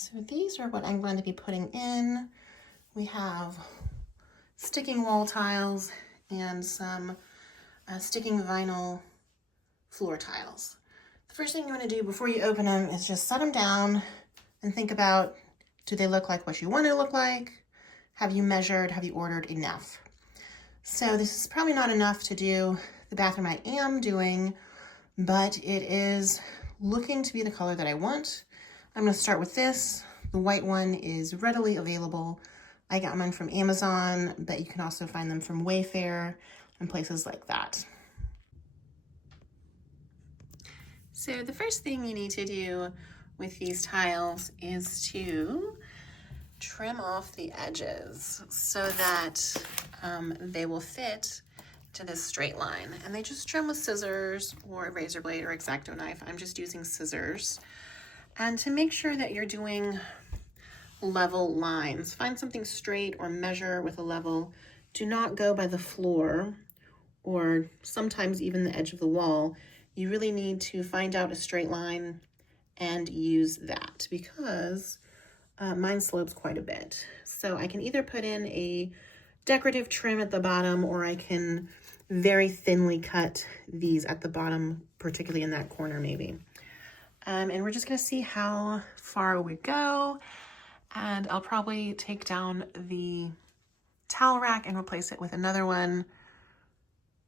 So these are what I'm going to be putting in. We have sticking wall tiles and some sticking vinyl floor tiles. The first thing you want to do before you open them is just set them down and think about, do they look like what you want to look like? Have you measured? Have you ordered enough? So this is probably not enough to do the bathroom I am doing, but it is looking to be the color that I want. I'm going to start with this. The white one is readily available. I got mine from Amazon, but you can also find them from Wayfair and places like that. So the first thing you need to do with these tiles is to trim off the edges so that they will fit to this straight line. And they just trim with scissors or a razor blade or X-Acto knife. I'm just using scissors. And to make sure that you're doing level lines, find something straight or measure with a level. Do not go by the floor or sometimes even the edge of the wall. You really need to find out a straight line and use that because mine slopes quite a bit. So I can either put in a decorative trim at the bottom, or I can very thinly cut these at the bottom, particularly in that corner maybe. And we're just gonna see how far we go. And I'll probably take down the towel rack and replace it with another one.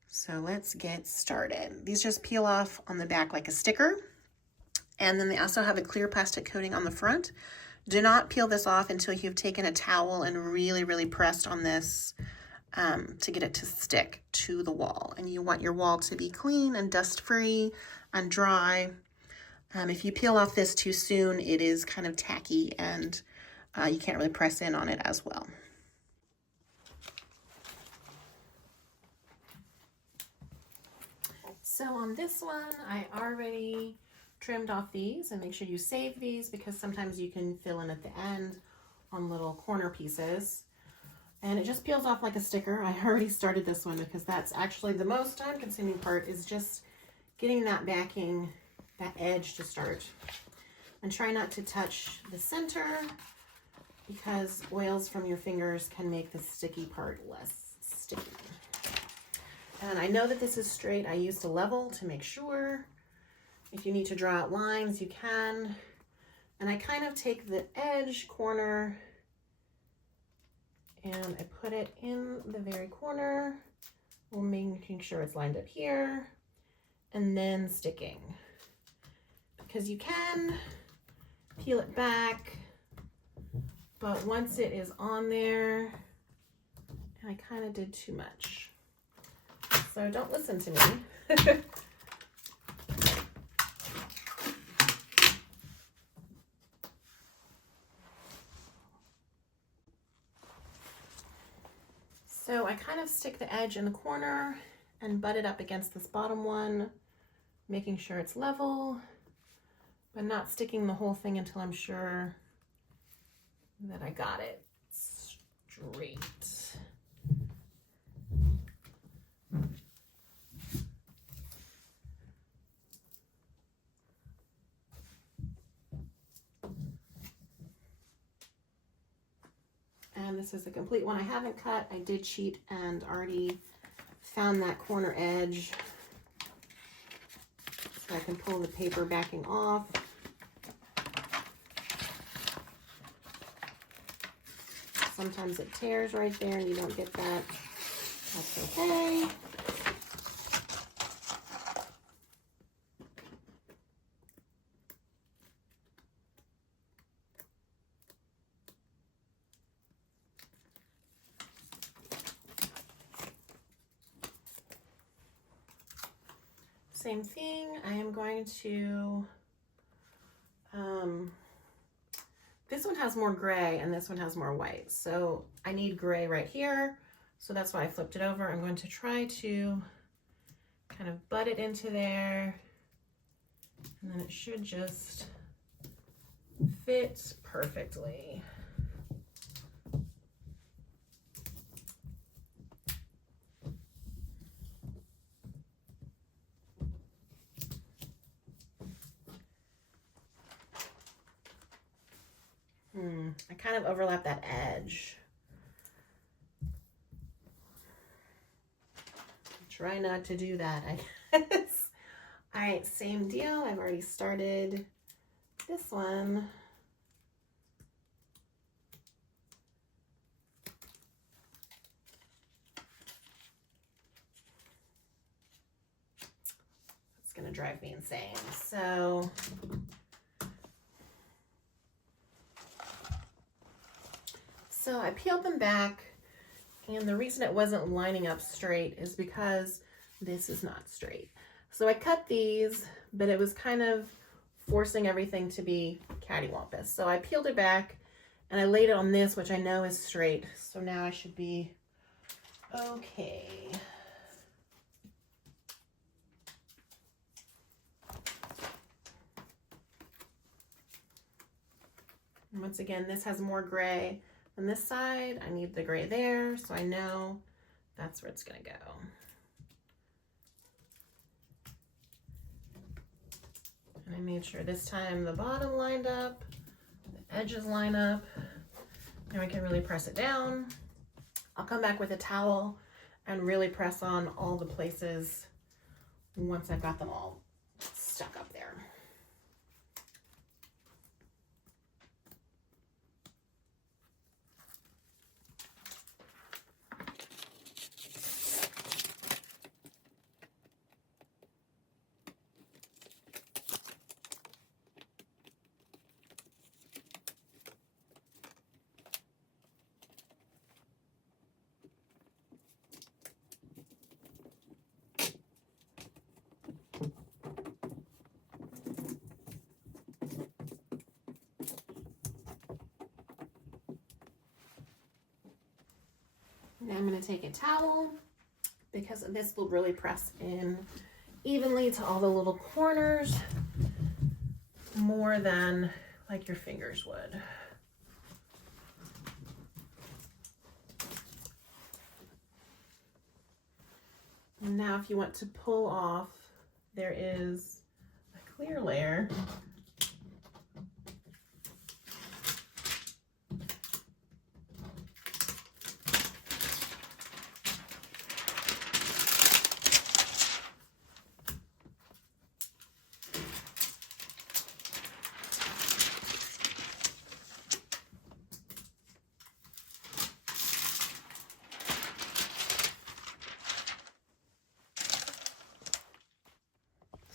So let's get started. These just peel off on the back like a sticker. And then they also have a clear plastic coating on the front. Do not peel this off until you've taken a towel and really pressed on this to get it to stick to the wall. And you want your wall to be clean and dust-free and dry. If you peel off this too soon, it is kind of tacky and you can't really press in on it as well. So on this one, I already trimmed off these, and make sure you save these because sometimes you can fill in at the end on little corner pieces. And it just peels off like a sticker. I already started this one because that's actually the most time-consuming part, is just getting that backing, that edge to start. And try not to touch the center because oils from your fingers can make the sticky part less sticky. And I know that this is straight. I used a level to make sure. If you need to draw out lines, you can. And I kind of take the edge corner and I put it in the very corner, while making sure it's lined up here, and then sticking. Because you can peel it back, but once it is on there, and I kind of did too much. So don't listen to me. So I kind of stick the edge in the corner and butt it up against this bottom one, making sure it's level, but not sticking the whole thing until I'm sure that I got it straight. And this is a complete one I haven't cut. I did cheat and already found that corner edge. So I can pull the paper backing off. Sometimes it tears right there and you don't get that. That's okay. Same thing, I am going to, this one has more gray and this one has more white. So I need gray right here. So that's why I flipped it over. I'm going to try to kind of butt it into there. And then it should just fit perfectly. I kind of overlap that edge. Try not to do that, I guess. All right, same deal. I've already started this one. It's gonna drive me insane. So I peeled them back, and the reason it wasn't lining up straight is because this is not straight. So I cut these, but it was kind of forcing everything to be cattywampus. So I peeled it back and I laid it on this, which I know is straight. So now I should be okay. And once again, this has more gray on this side. I need the gray there, so I know that's where it's gonna go. And I made sure this time the bottom lined up, the edges line up. Now I can really press it down. I'll come back with a towel and really press on all the places once I've got them all stuck up there. Now I'm going to take a towel because this will really press in evenly to all the little corners more than like your fingers would. And now if you want to pull off, there is a clear layer.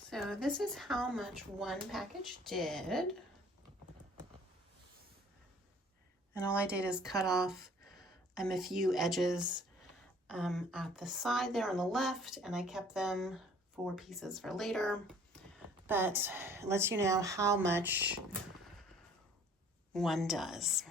So this is how much one package did. And all I did is cut off a few edges at the side there on the left, and I kept them for pieces for later. But it lets you know how much one does.